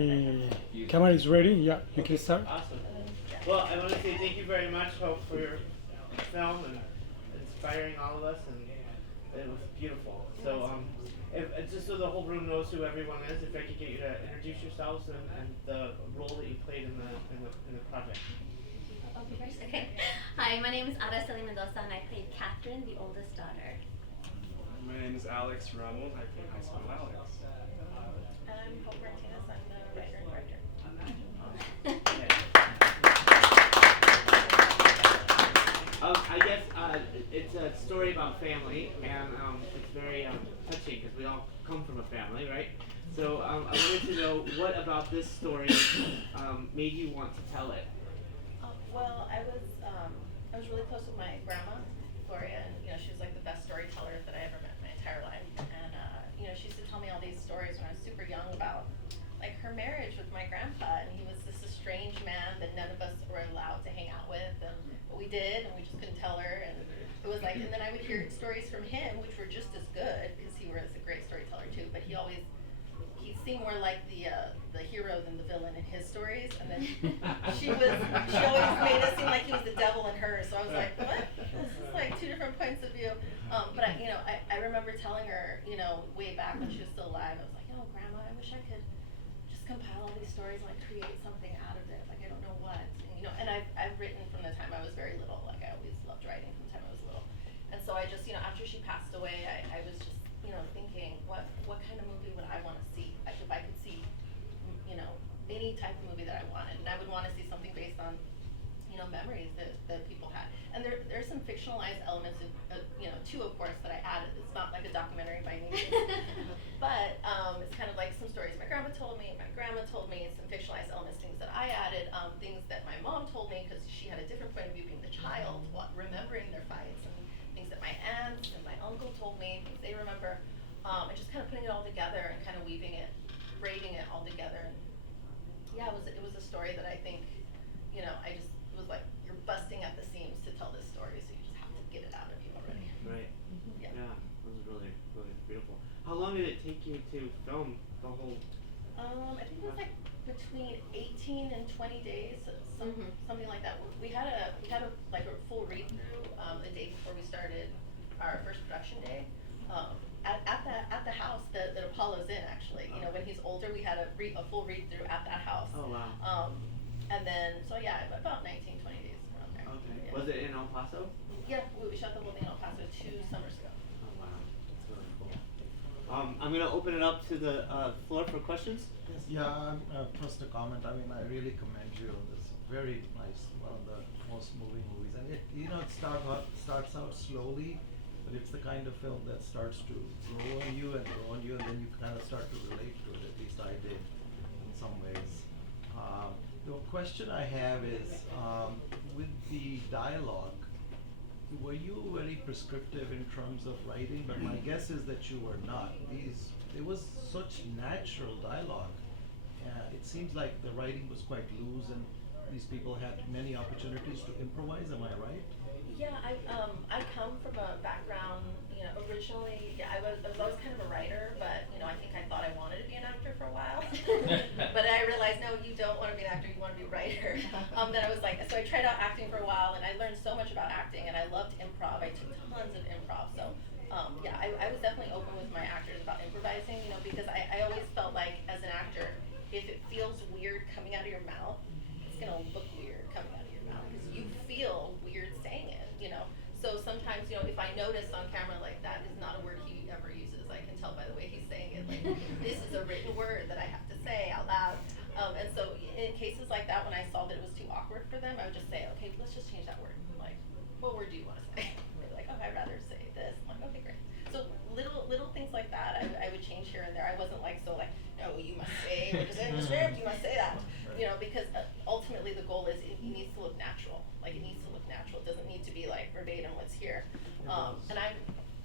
Okay, camera is ready. Yeah, you can start. Awesome. Well, I want to say thank you very much, Hope, for your film and inspiring all of us, and it was beautiful. So, just so the whole room knows who everyone is, if I could get you to introduce yourselves and the role that you played in the project. Okay. Hi, my name is Araceli Mendoza, and I played Catherine, the oldest daughter. My name is Alex Ramos. I play high school Alex. I'm Hope Martinez. I'm the writer and director. I guess it's a story about family, and it's very touching because we all come from a family, right? So I wanted to know what about this story made you want to tell it? Well, I was really close with my grandma, Gloria, and she was like the best storyteller that I ever met in my entire life. And she used to tell me all these stories when I was super young about like her marriage with my grandpa, and he was this estranged man that none of us were allowed to hang out with, but we did, and we just couldn't tell her. And it was like, and then I would hear stories from him, which were just as good because he was a great storyteller too. But he seemed more like the hero than the villain in his stories. And then she always made it seem like he was the devil in hers. So I was like, what? This is like two different points of view. But I remember telling her, way back when she was still alive, I was like, Grandma, I wish I could just compile all these stories and like create something out of it. Like I don't know what. And I've written from the time I was very little. Like I always loved writing from the time I was little. And so I just, after she passed away, I was just, thinking, what kind of movie would I want to see? If I could see, any type of movie that I wanted, and I would want to see something based on, memories that people had. And there's some fictionalized elements, too, of course, that I added. It's not like a documentary by any means, but it's kind of like some stories my grandma told me, some fictionalized elements, things that I added, things that my mom told me because she had a different point of view being the child, remembering their fights, and things that my aunts and my uncle told me, things they remember, and just kind of putting it all together and kind of weaving it, braiding it all together. And yeah, it was a story that I think, I just was like, you're busting at the seams to tell this story, so you just have to get it out of you already. Right. Yeah. Yeah, it was really, really beautiful. How long did it take you to film the whole? I think it was like between 18 and 20 days, something like that. We had a full read through the day before we started our first production day. At the house that Apollo's in, actually. When he's older, we had a full read through at that house. Oh wow. And then about 19, 20 days around there. Okay. Yeah. Was it in El Paso? Yeah, we shot the whole thing in El Paso 2 summers ago. Oh wow, that's really cool. I'm gonna open it up to the floor for questions. Yeah, first a comment. I mean, I really commend you on this. Very nice, one of the most moving movies. And it starts out slowly, but it's the kind of film that starts to grow on you, and then you kind of start to relate to it. At least I did, in some ways. The question I have is, with the dialogue, were you very prescriptive in terms of writing? But my guess is that you were not. It was such natural dialogue. It seems like the writing was quite loose, and these people had many opportunities to improvise. Am I right? Yeah, I come from a background, originally, I was always kind of a writer, but, I think I thought I wanted to be an actor for a while. But I realized, no, you don't want to be an actor, you want to be a writer. Then I was like, so I tried out acting for a while, and I learned so much about acting, and I loved improv. I took tons of improv, so, I was definitely open with my actors about improvising, because I always felt like, as an actor, if it feels weird coming out of your mouth, it's going to look weird coming out of your mouth, because you feel weird saying it. So sometimes, if I notice on camera, like, that is not a word he ever uses, I can tell by the way he's saying it, like, this is a written word that I have to say out loud. And so in cases like that, when I saw that it was too awkward for them, I would just say, okay, let's just change that word. Like, what word do you want to say? They're like, oh, I'd rather say this. I'm like, okay, great. So little things like that, I would change here and there. I wasn't like, so like, no, you must say, or just in the script, you must say that. Because ultimately the goal is it needs to look natural. Like, it needs to look natural. It doesn't need to be like verbatim what's here. And I'm,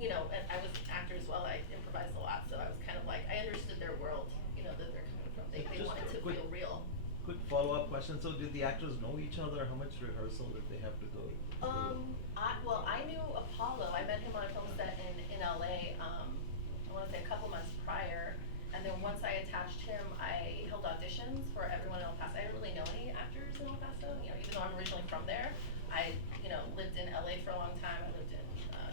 and I was an actor as well. I improvised a lot, so I was kind of like, I understood their world, that they're coming from. They wanted to feel real. Quick follow-up question. So did the actors know each other? How much rehearsal did they have to go through? I knew Apollo. I met him on a film set in LA, I want to say a couple months prior. And then once I attached him, I held auditions auditions for everyone in El Paso. I didn't really know any actors in El Paso, you know, even though I'm originally from there. I, you know, lived in LA for a long time. I lived in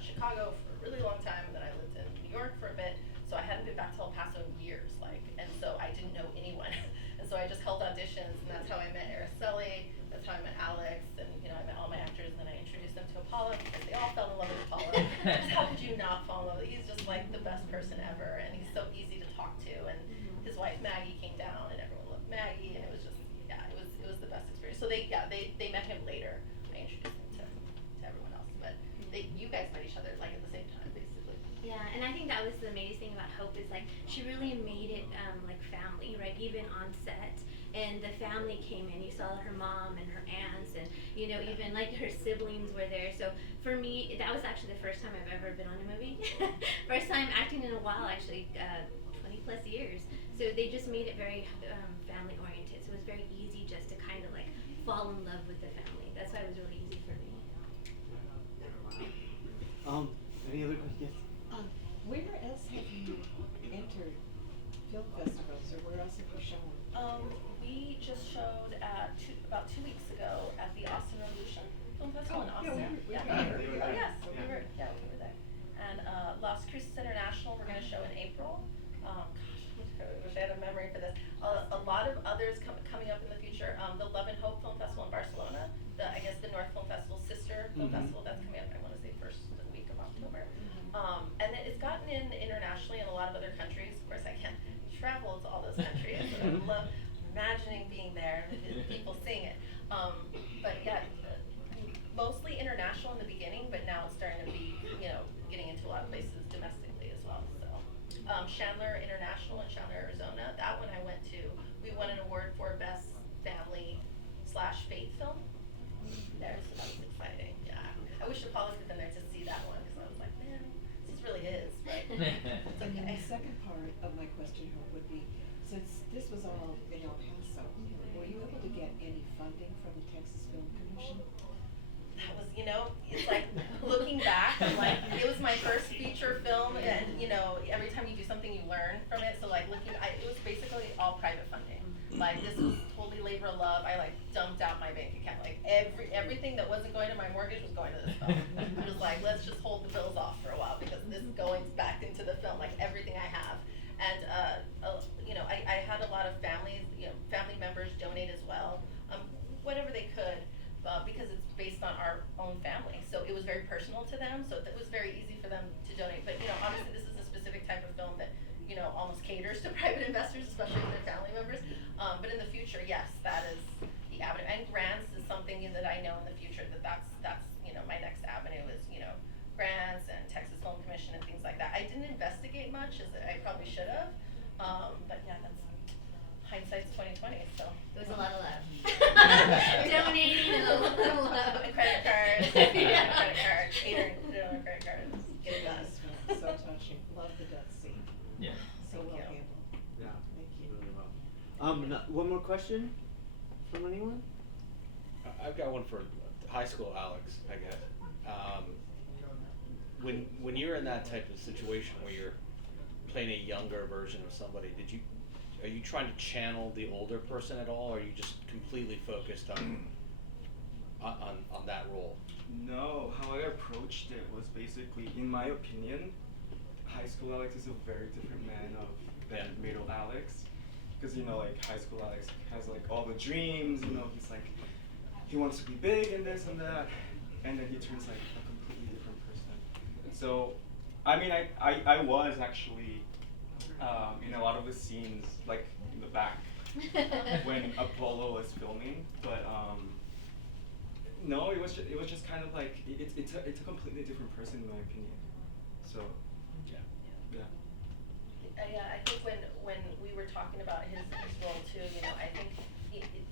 Chicago for a really long time, and then I lived in New York for a bit. So I hadn't been back to El Paso in years, like, and so I didn't know anyone. And so I just held auditions, and that's how I met Araceli, that's how I met Alex, and, you know, I met all my actors, and then I introduced them to Apollo, because they all fell in love with Apollo. Just how could you not fall in love with him? He's just like the best person ever, and he's so easy to talk to, and his wife Maggie came down, and everyone loved Maggie, and it was just, yeah, it was the best experience. So they met him later. I introduced him to everyone else, but you guys met each other like at the same time, basically. Yeah, and I think that was the amazing thing about Hope is like she really made it like family, right? Even on set, and the family came in. You saw her mom and her aunts, and you know even like her siblings were there. So for me, that was actually the first time I've ever been on a movie. First time acting in a while, actually, 20 plus years. So they just made it very family oriented. So it was very easy just to kind of like fall in love with the family. That's why it was really easy for me. Any other questions? Where else have you entered film festivals, or where else have you shown? We just showed at about 2 weeks ago at the Austin Revolution Film Festival in Austin. we Yeah. were there. Oh yes, Yeah. we were there. And Las Cruces International, we're going to show in April. Gosh, I wish I had a memory for this. A lot of others coming up in the future. The Love and Hope Film Festival in Barcelona. I guess the North Film Festival sister film festival that's coming up. I want to say first week of October. And then it's gotten in internationally in a lot of other countries. Of course, I can't travel to all those countries, but I love imagining being there and people seeing it. But yeah, mostly international in the beginning, but now it's starting to be, you know, getting into a lot of places domestically as well. So, Chandler International in Chandler, Arizona. That one I went to. We won an award for best family/faith film. There, so that was exciting. Yeah, I wish Apollo could have been there to see that one because I was like, man, this really is. But it's And then okay. the second part of my question, Hope, would be, since this was all in El Paso, were you able to get any funding from the Texas Film Commission? That was, you know, it's like looking back, I'm like, it was my first feature film, and you know, every time you do something, you learn from it. So like it was basically all private funding. Like this was totally labor of love. I like dumped out my bank account. Like everything that wasn't going to my mortgage was going to this film. It was like, let's just hold the bills off for a while because this is going back into the film, like everything I have. And you know, I had a lot of families, you know, family members donate as well, whatever they could. Because it's based on our own family, so it was very personal to them. So it was very easy for them to donate. But you know, obviously, this is a specific type of film that you know almost caters to private investors, especially with their family members. But in the future, yes, that is the avenue. And grants is something that I know in the future that's you know my next avenue is you know grants and Texas Film Commission and things like that. I didn't investigate much as I probably should have. But yeah, that's. Hindsight's 2020, so. It was a lot of love. Donating and a lot of love. A credit card, Yeah. a credit card, catering, put it on a credit card, get it done. So touching. Love the death scene. Yeah. So Thank well you. handled. Yeah. Thank you. Really well. One more question from anyone? I've got one for high school Alex, I guess. When you're in that type of situation where you're playing a younger version of somebody, are you trying to channel the older person at all, or are you just completely focused on that role? No, how I approached it was basically, in my opinion, high school Alex is a very different man than middle Alex. Because, you know, like, high school Alex has, like, all the dreams, you know, he's like, he wants to be big and this and that, and then he turns, like, a completely different person. So, I mean, I was actually, in a lot of the scenes, like, in the back, when Apollo was filming, but, no, it was just kind of like, it's a completely different person in my opinion. So, Yeah. yeah. Yeah, I think when we were talking about his role too, you know, I think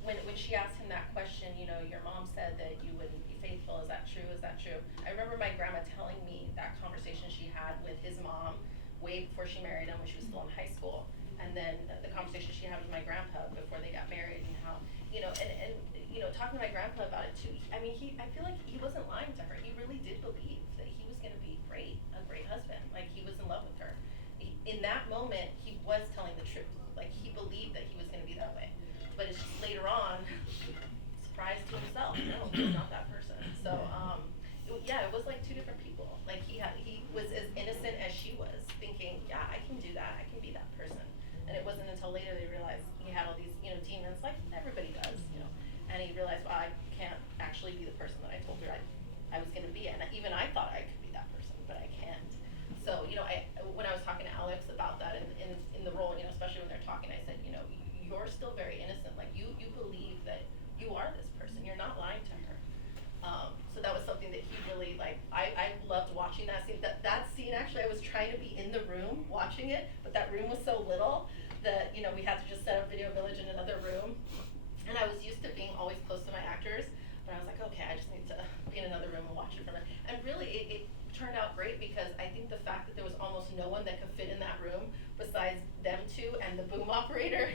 when she asked him that question, you know, your mom said that you wouldn't be faithful. Is that true? Is that true? I remember my grandma telling me that conversation she had with his mom way before she married him when she was still in high school, and then the conversation she had with my grandpa before they got married, and how, you know, and you know, talking to my grandpa about it too. I mean, I feel like he wasn't lying to her. He really did believe that he was going to be a great husband. Like he was in love with her. In that moment, he was telling the truth. Like he believed that he was going to be that way. until later they realized he had all these, you know, demons, like everybody does, you know. And he realized, well, I can't actually be the person that I told her I was gonna be, and even I thought I could be that person, but I can't. So, you know, when I was talking to Alex about that in the role, you know, especially when they're talking, I said, you know, you're still very innocent. Like you believe that you are this person. You're not lying to her. So that was something that he really like. I loved watching that scene. That scene actually, I was trying to be in the room watching it, but that room was so little that, you know, we had to just set up Video Village in another room. And I was used to being always close to my actors, but I was like, okay, I just need to be in another room and watch it from it. And really, it turned out great because I think the fact that there was almost no one that could fit in that room besides them two and the boom operator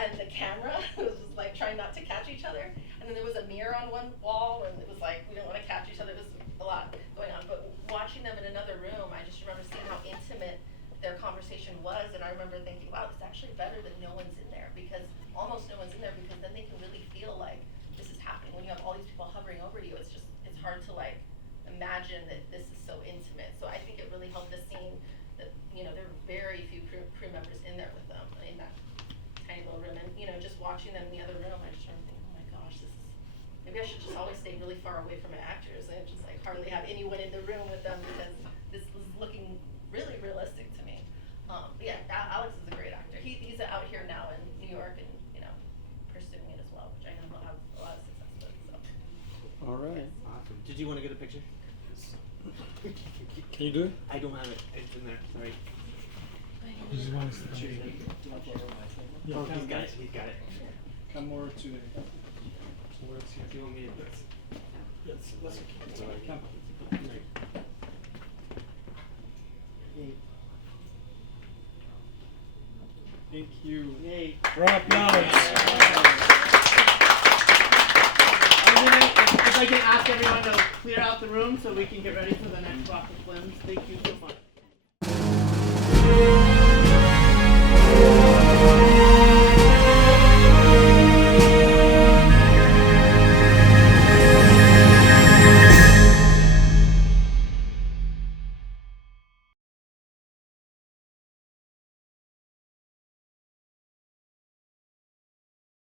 and the camera was just like trying not to catch each other. And then there was a mirror on one wall and it was like we didn't want to catch each other. There was a lot going on. But watching them in another room, I just remember seeing how intimate their conversation was, and I remember thinking, wow, it's actually better that no one's in there, because almost no one's in there, because then they can really feel like this is happening. When you have all these people hovering over you, it's hard to like imagine that this is so intimate. So I think it really helped the scene that, you know, there were very few crew members in there with them in that tiny little room, and you know, just watching them in the other room, I just remember thinking, oh my gosh, maybe I should just always stay really far away from my actors and just like hardly have anyone in the room with them, because this was looking really realistic to me. But yeah, Alex is a great actor. He's out here now in New York and, you know, pursuing it as well, which I know he'll have a lot of success with. So. All right. Awesome. Did you want to get a picture? Can you do it? I don't have it. It's in there. Sorry. You just want to Oh, he's got it. He's got it. come more to towards here. Do you want me to put? Yes, let's come. Thank you. Yay. Round of applause. If I can ask everyone to clear out the room so we can get ready for the next block of films. Thank you so much.